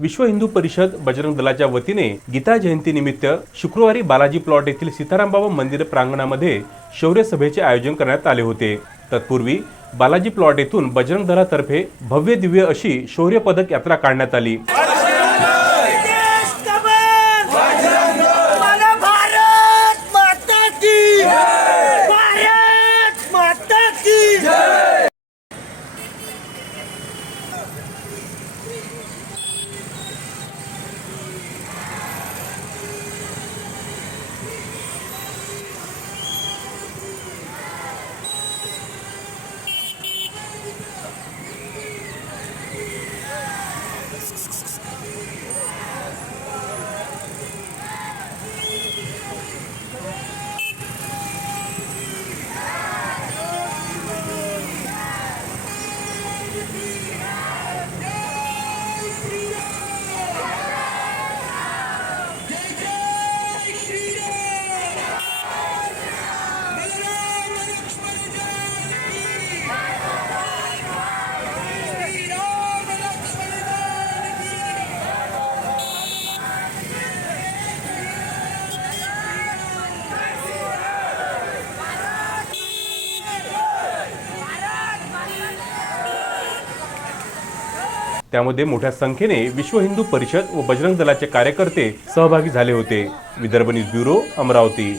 विश्व हिंदू परिषद बजरंग दलाच्या वतीने गीता जयंतीनिमित्त शुक्रवारी बालाजी प्लॉट येथील सीताराम बाबा मंदिर प्रांगणामध्ये शौर्य सभेचे आयोजन करण्यात आले होते. तत्पूर्वी बालाजी प्लॉट येथून बजरंग दलातर्फे भव्य दिव्य अशी शौर्य पदक यात्रा काढण्यात आली. त्यामध्ये मोठ्या संख्येने विश्व हिंदू परिषद व बजरंग दलाचे कार्यकर्ते सहभागी झाले होते. Vidarbha news bureau Amravati.